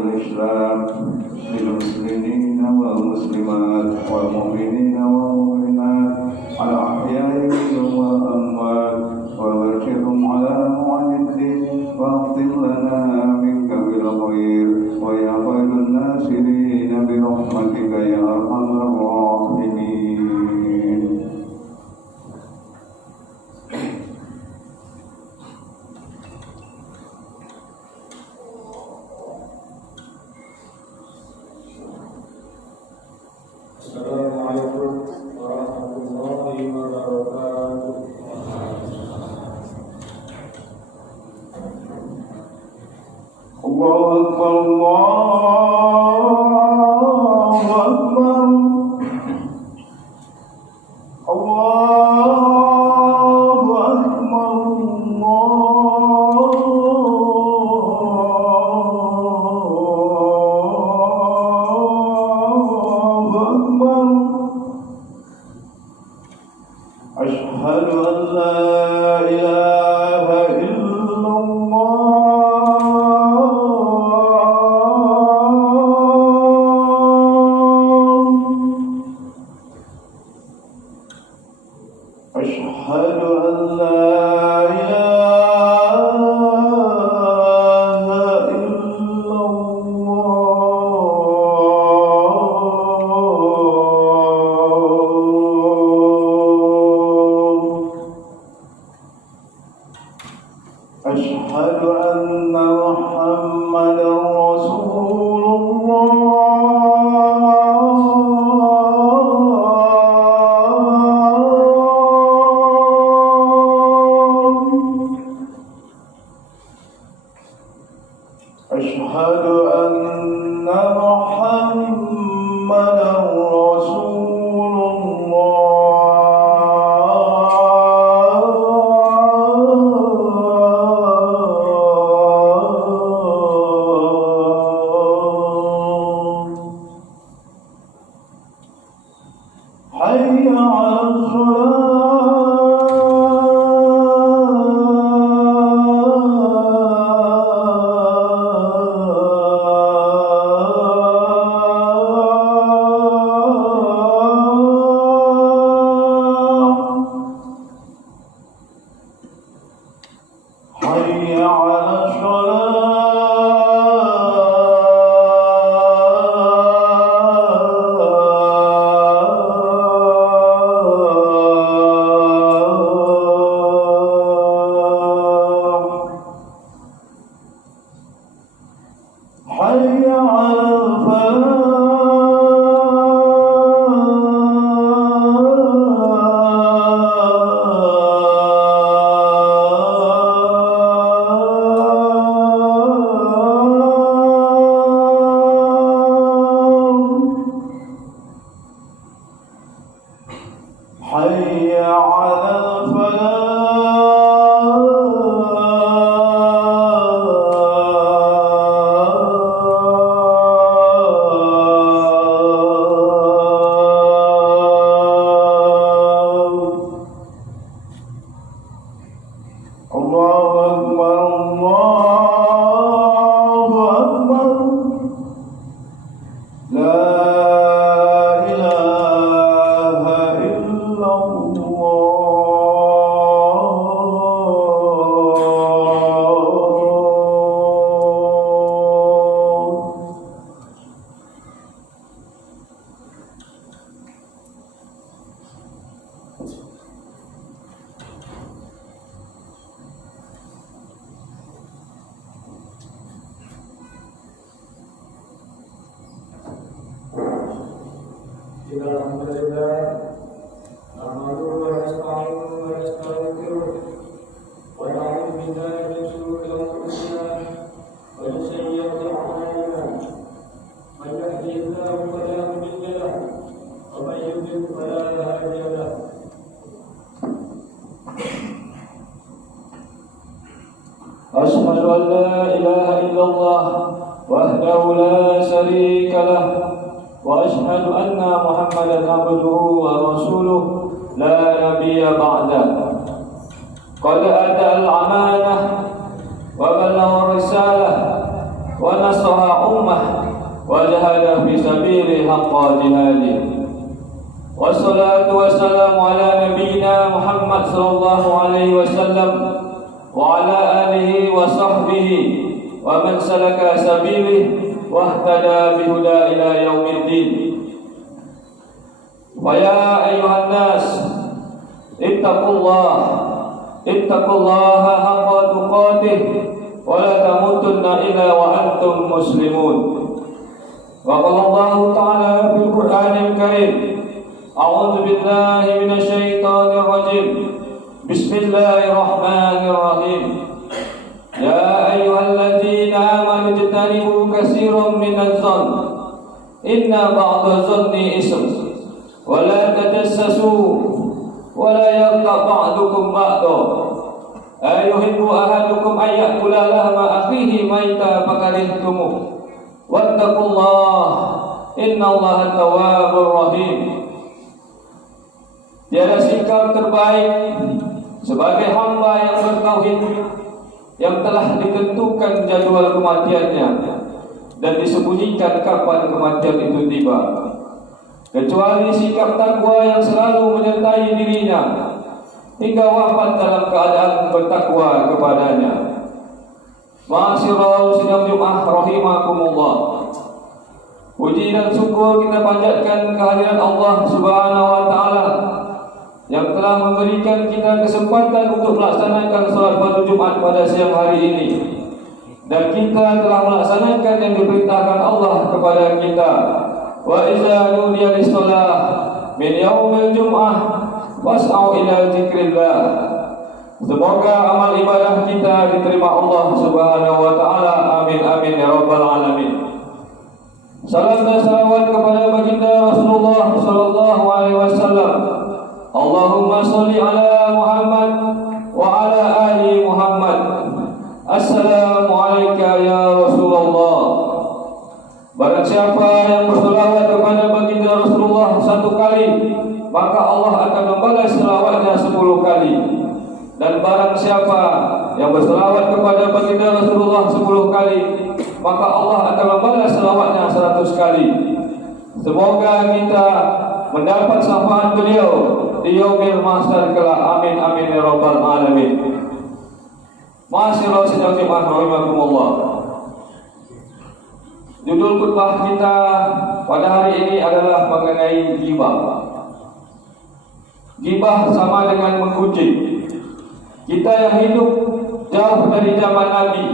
والإسلام للمسلمين والمسلمات والمؤمنين والمؤمنات الأحياء منهم والأموات وبشرهم على موعد الدين واختم لنا منك بالخير ويا خير الناصرين برحمتك يا أرحم الراحمين. Assalamualaikum warahmatullahi wabarakatuh. Allahu Akbar, Allahu Akbar, Allahu Akbar, Ashhadu an la ilaha illallah. Ashhadu an la ilaha illallah. Ashhadu anna Muhammadan Rasulullah. Ashhadu anna Muhammadan Rasulullah. Hayya 'alal حي على الصلاة حي على حي على Allahu Akbar, Allahu Akbar. La ilaha Alhamdulillah, nahmaduhu wa nasta'inuhu wa nastaghfiruh wa na'udzu billahi min shururi anfusina wa min sayyiati a'malina. Man yahdihillahu fala mudilla lahu wa man yudlil fala hadiya lahu. Ashhadu an la ilaha illallah wahdahu la sharika lahu وأشهد أن محمدا عبده ورسوله لا نبي بعده. قد أدى الأمانة وبلغ الرسالة ونصح أمة وجاهد في سبيله حق جهاده. والصلاة والسلام على نبينا محمد صلى الله عليه وسلم وعلى آله وصحبه ومن سلك سبيله واهتدى بهدى إلى يوم الدين. ويا أيها الناس اتقوا الله حق تقاته ولا تموتن إلا وأنتم مسلمون. وقال الله تعالى في القرآن الكريم: أعوذ بالله من الشيطان الرجيم. بسم الله الرحمن الرحيم. يا أيها الذين آمنوا اجتنبوا كثيرا من الظن إن بعض الظن إثم ولا تجسسوا ولا يغتب بعضكم بعضا أيحب أحدكم أن يأكل لحم أخيه ميتا فكرهتموه واتقوا الله إن الله التواب الرحيم. Tiada sikap terbaik sebagai hamba yang bertauhid yang telah ditentukan jadwal kematiannya dan disembunyikan kapan kematian itu tiba, kecuali sikap takwa yang selalu menyertai dirinya hingga wafat dalam keadaan bertakwa kepadanya. Ma'asyiral sidang Jumat rahimakumullah. Puji dan syukur kita panjatkan kehadiran Allah Subhanahu wa taala yang telah memberikan kita kesempatan untuk melaksanakan salat fardu Jumat pada siang hari ini, dan kita telah melaksanakan yang diperintahkan Allah kepada kita. Wa iza nudiya lis-shalah min yaumil jum'ah fas'au ila dzikrillah. Semoga amal ibadah kita diterima Allah Subhanahu wa taala. Amin amin ya rabbal alamin. Salam dan salawat kepada baginda Rasulullah sallallahu alaihi wasallam. Allahumma sholli ala Muhammad wa ala ali Muhammad. Assalamu alayka ya Rasulullah. Barang siapa yang berselawat kepada baginda Rasulullah satu kali, maka Allah akan membalas selawatnya 10 kali. Dan barang siapa yang berselawat kepada baginda Rasulullah 10 kali, maka Allah akan membalas selawatnya 100 kali. Semoga kita mendapat syafaat beliau di yaumil mahsyar kelak. Amin amin ya rabbal alamin. Ma'asyiral sidang Jumat rahimakumullah. Judul khutbah kita pada hari ini adalah mengenai ghibah. Ghibah sama dengan menggunjing. Kita yang hidup jauh dari zaman Nabi,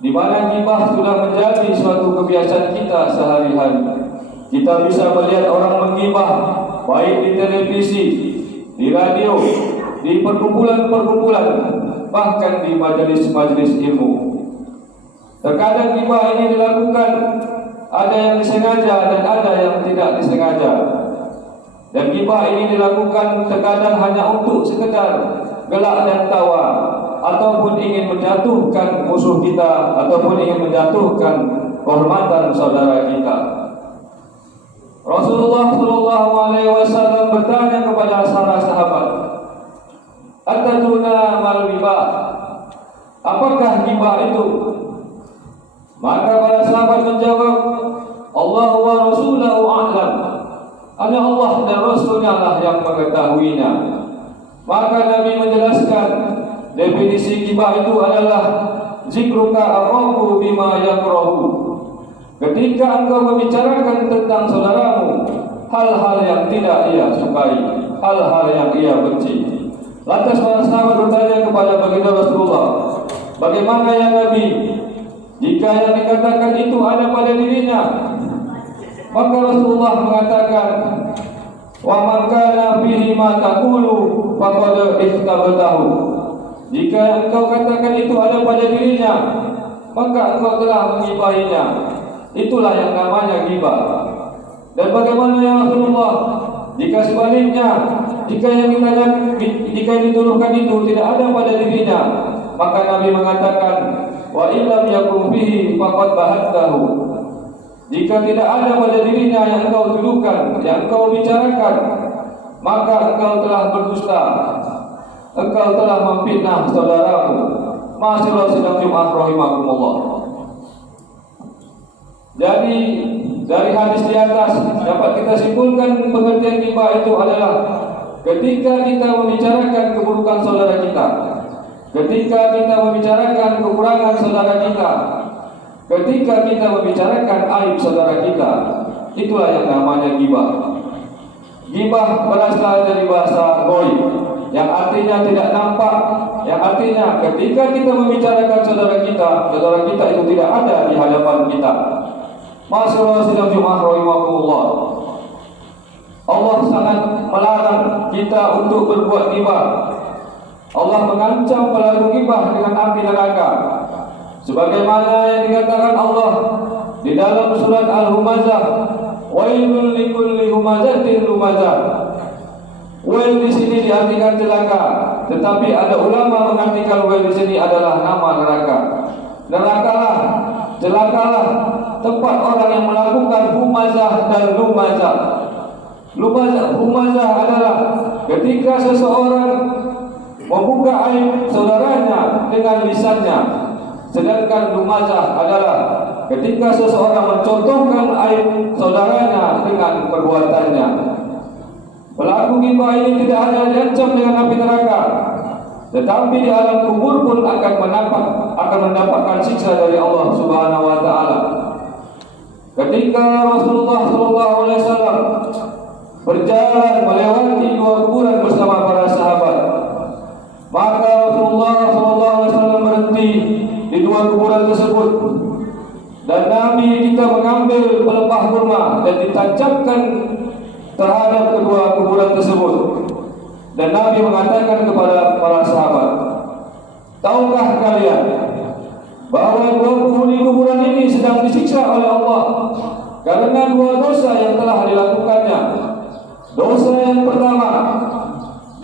di mana ghibah sudah menjadi suatu kebiasaan kita sehari-hari. Kita bisa melihat orang menggibah baik di televisi, di radio, di perkumpulan-perkumpulan, bahkan di majelis-majelis ilmu. Terkadang ghibah ini dilakukan, ada yang disengaja dan ada yang tidak disengaja. Dan ghibah ini dilakukan terkadang hanya untuk sekedar gelak dan tawa, ataupun ingin menjatuhkan musuh kita, ataupun ingin menjatuhkan kehormatan saudara kita. Rasulullah sallallahu alaihi wasallam bertanya kepada para sahabat, "Atadruna mal ghibah?" Apakah ghibah itu? Maka para sahabat menjawab, "Allah wa rasuluhu a'lam." Hanya Allah dan Rasulnya lah yang mengetahuinya. Maka Nabi menjelaskan definisi ghibah itu adalah zikruka ar-rabu bima yakrahu. Ketika engkau membicarakan tentang saudaramu hal-hal yang tidak ia sukai, hal-hal yang ia benci. Lantas para sahabat bertanya kepada baginda Rasulullah, "Bagaimana ya Nabi, jika yang dikatakan itu ada pada dirinya?" Maka Rasulullah mengatakan, "Wa man kana fihi ma taqulu faqad ihtabtahu." Jika engkau katakan itu ada pada dirinya, maka engkau telah menggibahinya. Itulah yang namanya ghibah. Dan bagaimana ya Rasulullah, jika sebaliknya, jika yang dituduhkan itu tidak ada pada dirinya? Maka Nabi mengatakan, "Wa illam yakun fihi faqad bahattahu." Jika tidak ada pada dirinya yang engkau tuduhkan, yang engkau bicarakan, maka engkau telah berdusta, engkau telah memfitnah saudaramu. Ma'asyiral sidang Jumat rahimakumullah. Jadi dari hadis di atas dapat kita simpulkan pengertian ghibah itu adalah ketika kita membicarakan keburukan saudara kita, ketika kita membicarakan kekurangan saudara kita, ketika kita membicarakan aib saudara kita, itulah yang namanya ghibah. Ghibah berasal dari bahasa ghaib yang artinya tidak nampak, yang artinya ketika kita membicarakan saudara kita itu tidak ada di hadapan kita. Masyaallah sidang Jumat rahimakumullah. Allah sangat melarang kita untuk berbuat ghibah. Allah mengancam pelaku ghibah dengan api neraka. Sebagaimana yang dikatakan Allah di dalam surat Al-Humazah, wailul likulli humazatin lumazah. Wail di sini diartikan celaka, tetapi ada ulama mengartikan wail di sini adalah nama neraka. Nerakalah, celakalah tempat orang yang melakukan humazah dan lumazah. Humazah adalah ketika seseorang membuka aib saudaranya dengan lisannya, sedangkan lumazah adalah ketika seseorang mencontohkan aib saudaranya dengan perbuatannya. Pelaku ghibah ini tidak hanya diancam dengan api neraka, tetapi di alam kubur pun akan mendapatkan siksa dari Allah Subhanahu wa taala. Ketika Rasulullah sallallahu alaihi wasallam berjalan melewati dua kuburan bersama para sahabat, maka Rasulullah sallallahu alaihi wasallam berhenti di dua kuburan tersebut, dan Nabi kita mengambil pelepah kurma dan ditancapkan terhadap kedua kuburan tersebut. Dan Nabi mengatakan kepada para sahabat, tahukah kalian bahwa dua penghuni kuburan ini sedang disiksa oleh Allah karena dua dosa yang telah dilakukannya. Dosa yang pertama,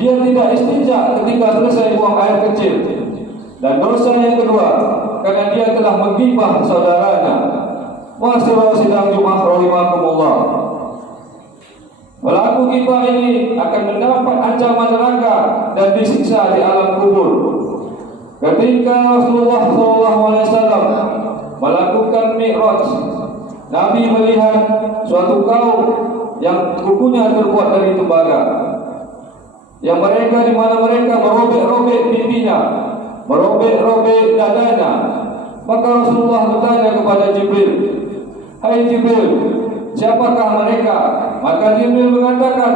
dia tidak istinja ketika selesai buang air kecil. Dan dosa yang kedua, karena dia telah menggibah saudaranya. Masyaallah sidang Jumat rahimakumullah. Pelaku ghibah ini akan mendapat ancaman neraka dan disiksa di alam kubur. Ketika Rasulullah SAW melakukan Mi'raj, Nabi melihat suatu kaum yang kukunya terbuat dari tembaga, yang di mana mereka merobek-robek pipinya, merobek-robek dadanya. Maka Rasulullah bertanya kepada Jibril, "Hai Jibril, siapakah mereka?" Maka Jibril mengatakan,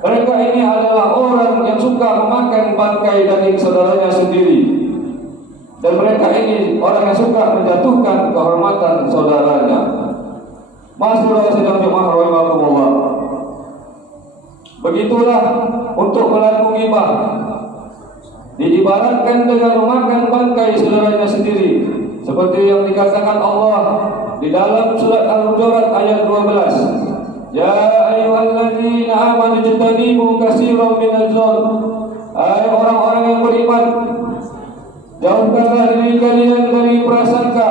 mereka ini adalah orang yang suka memakan bangkai daging saudaranya sendiri, dan mereka ini orang yang suka menjatuhkan kehormatan saudaranya. Masyaallah sidang Jumat rahimakumullah. Begitulah untuk pelaku ghibah, diibaratkan dengan memakan bangkai saudaranya sendiri, seperti yang dikatakan Allah di dalam surat Al-Hujurat ayat 12. Ya ayyuhalladzina amanu ijtanibu katsiran minadh-dhann. Hai orang-orang yang beriman, jauhkanlah diri kalian dari prasangka.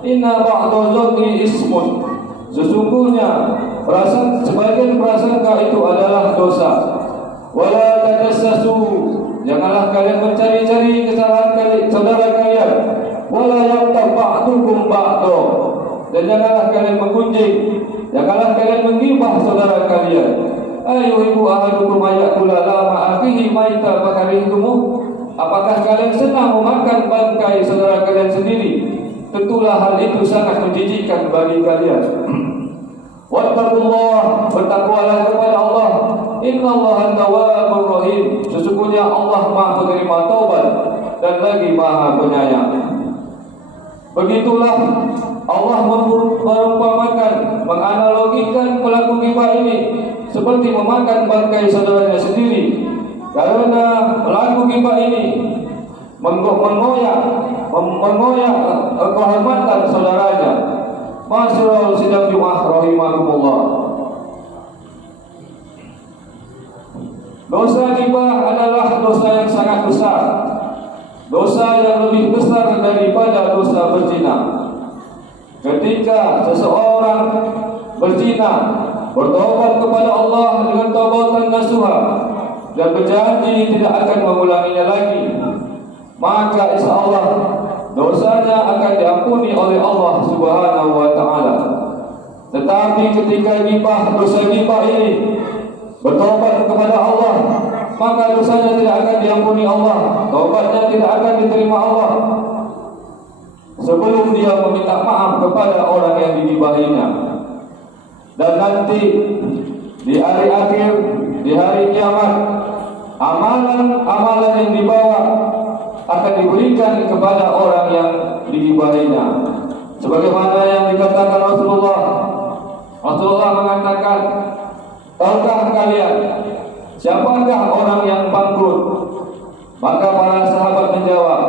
Inna ba'dadh-dhanni ismun. Sesungguhnya sebagian prasangka itu adalah dosa. Wala tajassasu. Janganlah kalian mencari-cari kesalahan saudara kalian. Wala yaqtab ba'dukum ba'dha. Dan janganlah kalian menggunjing, janganlah kalian menggibah saudara kalian. Ayuhibu ahadukum ayakula lama akhihi maita fakarihtumu. Apakah kalian senang memakan bangkai saudara kalian sendiri? Tentulah hal itu sangat menjijikkan bagi kalian. Wattaqullah, bertakwalah kepada Allah. Innallaha tawwabur rahim. Sesungguhnya Allah Maha penerima taubat dan lagi Maha penyayang. Begitulah Allah merumpamakan, menganalogikan pelaku ghibah ini seperti memakan bangkai saudaranya sendiri. Karena pelaku ghibah ini mengoyak kehormatan saudaranya. Masyaallah sidang Jumat rahimakumullah. Dosa ghibah adalah dosa yang sangat besar, dosa yang lebih besar daripada dosa berzina. Ketika seseorang berzina, bertobat kepada Allah dengan taubatan nasuha dan berjanji tidak akan mengulanginya lagi, maka insya Allah dosanya akan diampuni oleh Allah Subhanahu wa taala. Tetapi ketika dosa ghibah ini bertobat kepada Allah, maka dosanya tidak akan diampuni Allah, taubatnya tidak akan diterima Allah sebelum dia meminta maaf kepada orang yang digibahinya. Dan nanti di hari akhir, di hari kiamat, amalan-amalan yang dibawa akan diberikan kepada orang yang digibahinya. Sebagaimana yang dikatakan Rasulullah mengatakan, tahukah kalian siapakah orang yang bangkrut? Maka para sahabat menjawab,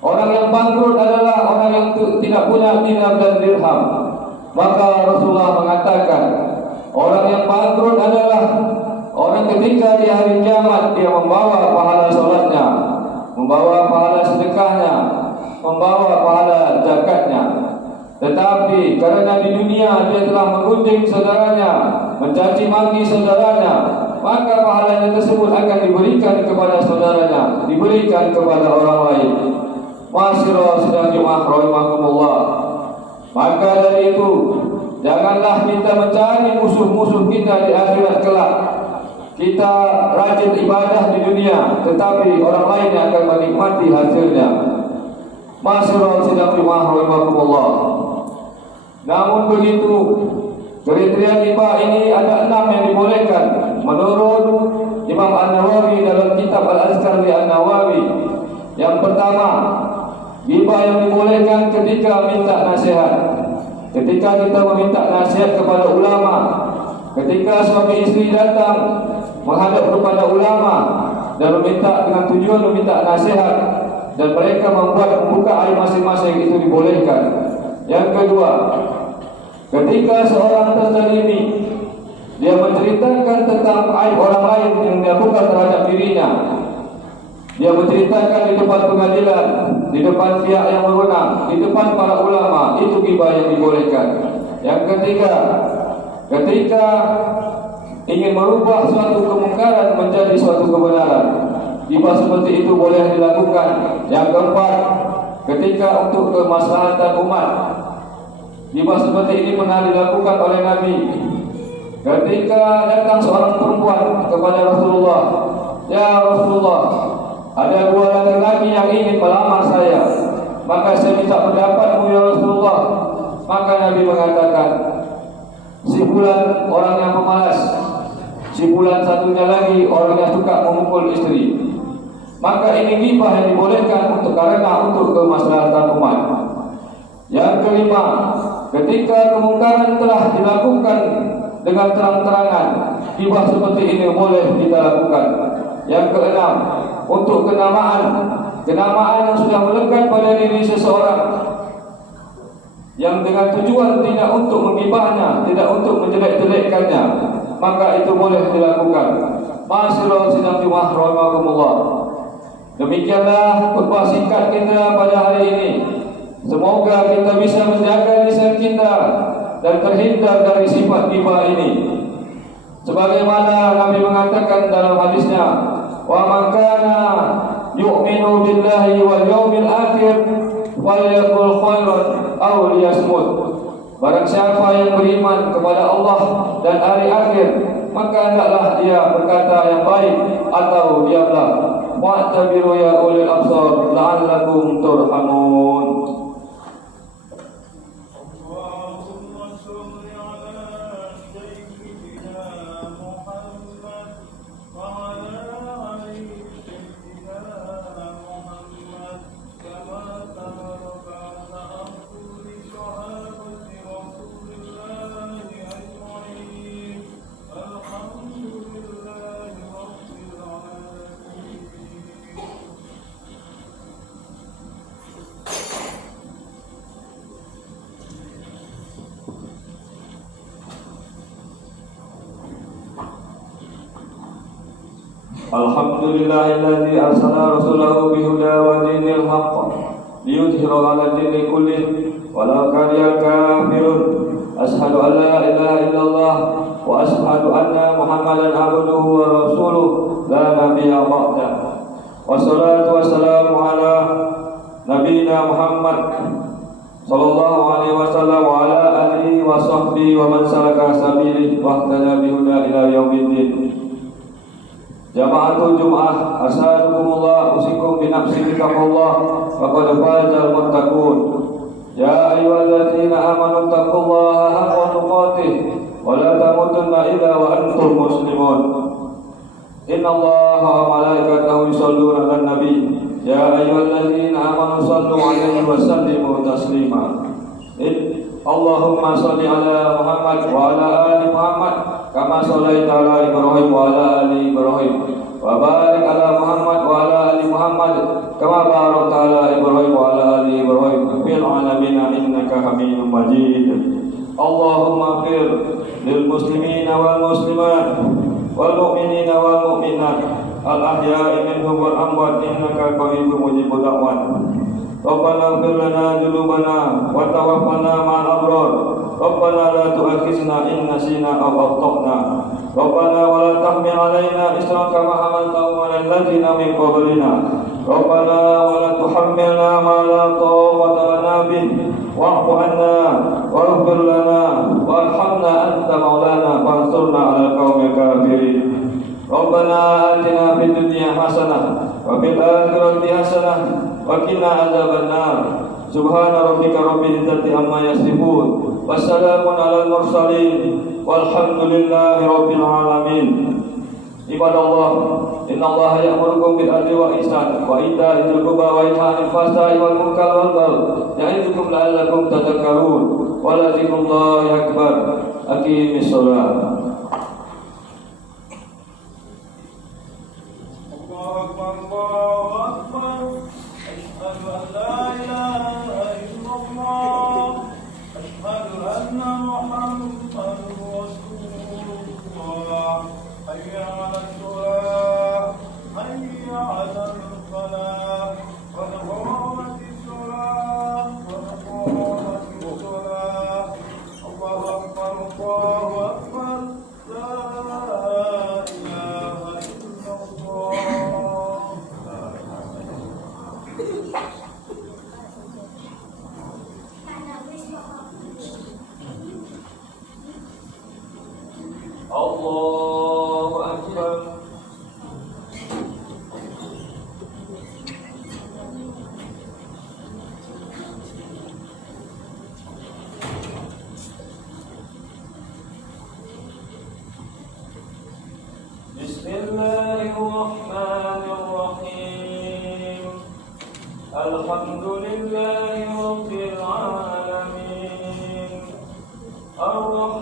orang yang bangkrut adalah orang yang tidak punya dinar dan dirham. Maka Rasulullah mengatakan, orang yang bangkrut adalah orang ketika di hari kiamat dia membawa pahala salatnya, membawa pahala sedekahnya, membawa pahala zakatnya. Tetapi karena di dunia dia telah menggunjing saudaranya, mencaci maki saudaranya, maka pahalanya tersebut akan diberikan kepada saudaranya, diberikan kepada orang lain. Masyaallah sedang jemaah rahimakumullah. Maka dari itu, janganlah kita mencari musuh-musuh kita di akhirat kelak. Kita rajin ibadah di dunia, tetapi orang lain yang akan menikmati hasilnya. Masyaallah sedang jemaah rahimakumullah. Namun begitu, kriteria ghibah ini ada 6 yang dibolehkan menurut Imam An-Nawawi dalam kitab Al-Azkar li An-Nawawi. Yang pertama, ghibah yang dibolehkan ketika minta nasihat. Ketika kita meminta nasihat kepada ulama, ketika suami istri datang menghadap kepada ulama dan meminta dengan tujuan meminta nasihat, dan mereka membuka aib masing-masing, itu dibolehkan. Yang kedua, ketika seorang terzalimi, dia menceritakan tentang aib orang lain yang dilakukan terhadap dirinya, dia menceritakan di depan pengadilan, di depan pihak yang berwenang, di depan para ulama, itu ghibah yang dibolehkan. Yang ketiga, ketika ingin merubah suatu kemungkaran menjadi suatu kebenaran, ghibah seperti itu boleh dilakukan. Yang keempat, ketika untuk kemaslahatan umat, ghibah seperti ini pernah dilakukan oleh Nabi. Ketika datang seorang perempuan kepada Rasulullah, ya Rasulullah, ada 2 laki-laki yang ingin melamar saya, maka saya minta pendapatmu ya Rasulullah. Maka Nabi mengatakan, si fulan orang yang pemalas, si fulan satunya lagi orang yang suka memukul istri. Maka ini ghibah yang dibolehkan karena untuk kemaslahatan umat. Yang kelima, ketika kemungkaran telah dilakukan dengan terang-terangan, ghibah seperti ini boleh kita lakukan. Yang keenam, untuk kenamaan yang sudah melekat pada diri seseorang, yang dengan tujuan tidak untuk menggibahnya, tidak untuk menjelek-jelekkannya, maka itu boleh dilakukan. Masyaallah sidang Jumat rahimakumullah. Demikianlah khutbah singkat kita pada hari ini. Semoga kita bisa menjaga lisan kita dan terhindar dari sifat ghibah ini. Sebagaimana Nabi mengatakan dalam hadisnya, wa man kana yu'minu billahi wal yawmil akhir falyaqul khairan aw liyasmut. Barang siapa yang beriman kepada Allah dan hari akhir, maka hendaklah dia berkata yang baik atau diamlah. Wa'tabiru ya ulil absar la'allakum turhamun. Alhamdulillahilladzi arsala rasulahu bihuda wa dinil haqq liyudhhirahu 'ala dini kullih walau karihal kafirun. Asyhadu an la ilaha illallah wa asyhadu anna Muhammadan abduhu wa rasuluh la nabiyya ba'dah. Wassalatu wassalamu ala nabiyina Muhammad sallallahu alaihi wasallam wa ala alihi wa sahbihi wa man salaka sabilihi wa ihtada bihuda ila yaumiddin. Jama'atul Jum'ah, asadukumullah usikum bi nafsi bittaqullah faqad fazal muttaqun. Ya ayyuhalladzina amanu taqullaha haqqa tuqatih wa la tamutunna illa wa antum muslimun. Innallaha wa malaikatahu yusholluna 'alan nabi. Ya ayyuhalladzina amanu shallu 'alaihi wa sallimu taslima. Allahumma shalli ala Muhammad wa ala ali Muhammad kama shallaita ala Ibrahim wa ala ali Ibrahim wa barik ala Muhammad wa ala ali Muhammad kama barakta ala Ibrahim wa ala ali Ibrahim fil alamin innaka Hamidum Majid. Allahumma ighfir lil muslimina wal muslimat wal mu'minina wal mu'minat al ahya'i minhum wal amwat innaka qaribun mujibud da'wat. Rabbana ighfir lana dhunubana wa tawaffana ma'al abrar. Rabbana la tu'akhizna in nasina aw akhtana. Rabbana wa la tahmil 'alaina isran kama hamaltahu 'alal ladzina min qablina. Rabbana wa la tuhammilna ma la taqata lana bih. Wa'fu 'anna waghfir lana warhamna anta maulana fansurna 'alal qaumil kafirin. Rabbana atina fid dunya hasanah wa fil akhirati hasanah wa qina adzabannar. Subhana rabbika rabbil izzati amma yasifun wassalamun 'alal mursalin walhamdulillahi rabbil alamin. Ibadallah, innallaha ya'murukum bil adli wal ihsan wa ita'i dzil qurba wa yanha 'anil fahsya'i wal munkari wal baghi ya'idukum la'allakum tadhakkarun wa la dzikrullahi akbar. Aqimis shalah. Allahu Akbar. Bismillahirrahmanirrahim. Alhamdulillahi rabbil alamin. Ar-Rahman